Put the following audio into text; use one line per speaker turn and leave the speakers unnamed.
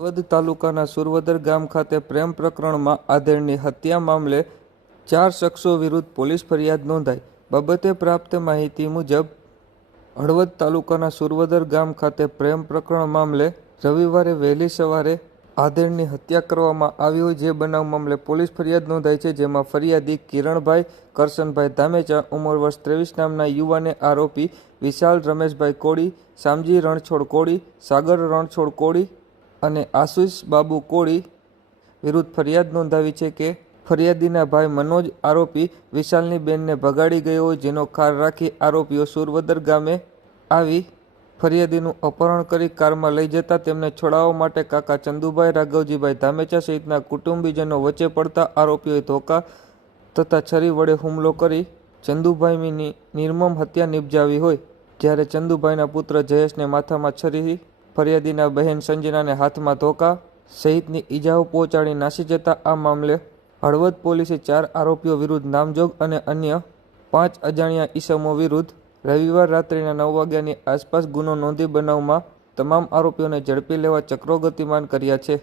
હળવદ તાલુકાના સુરવદર ગામ ખાતે પ્રેમ પ્રકરણમાં આધેડની હત્યા મામલે ચાર શખ્સો વિરુદ્ધ પોલીસ ફરિયાદ નોંધાઈ. બાબતે પ્રાપ્ત માહિતી મુજબ, હળવદ તાલુકાના સુરવદર ગામ ખાતે પ્રેમ પ્રકરણ મામલે રવિવારે વહેલી સવારે આધેડની હત્યા કરવામાં આવી જે બનાવ મામલે પોલીસ ફરિયાદ નોંધાઈ છે, જેમાં ફરિયાદી કિરણભાઈ કરશનભાઈ ધામેચા, ઉંમર વર્ષ ત્રેવીસ નામના યુવાને આરોપી વિશાલ રમેશભાઈ કોળી શામજી રણછોડ કોળી, સાગર રણછોડ કોળી અને આશિષ બાબુ કોળી વિરુદ્ધ ફરિયાદ નોંધાવી છે કે ફરિયાદીના ભાઈ મનોજ આરોપી વિશાલની બેનને ભગાડી ગયો જેનો ખાર રાખી આરોપીઓ સુરવદર ગામે આવી ફરિયાદીનું અપહરણ કરી કારમાં લઈ જતા તેમને છોડાવવા માટે કાકા ચંદુભાઈ રાઘવજીભાઈ ધામેચા સહિતના કુટુંબીજનો વચ્ચે પડતા આરોપીઓએ ધોકા તથા છરી વડે હુમલો કરી ચંદુભાઈની નિર્મમ હત્યા નિપજાવી હોય. જ્યારે ચંદુભાઈના પુત્ર જયેશને માથામાં છરી ફરિયાદીના બહેન સંજનાને હાથમાં ધોકા, સહિતની ઈજાઓ પહોંચાડી નાસી જતા આ મામલે હળવદ પોલીસે ચાર આરોપીઓ વિરુદ્ધ નામજોગ અને અન્ય પાંચ અજાણ્યા ઈસમો વિરુદ્ધ રવિવાર રાત્રિના નવ વાગ્યાની આસપાસ ગુનો નોંધી બનાવમાં તમામ આરોપીઓને ઝડપી લેવા ચક્રો ગતિમાન કર્યા છે.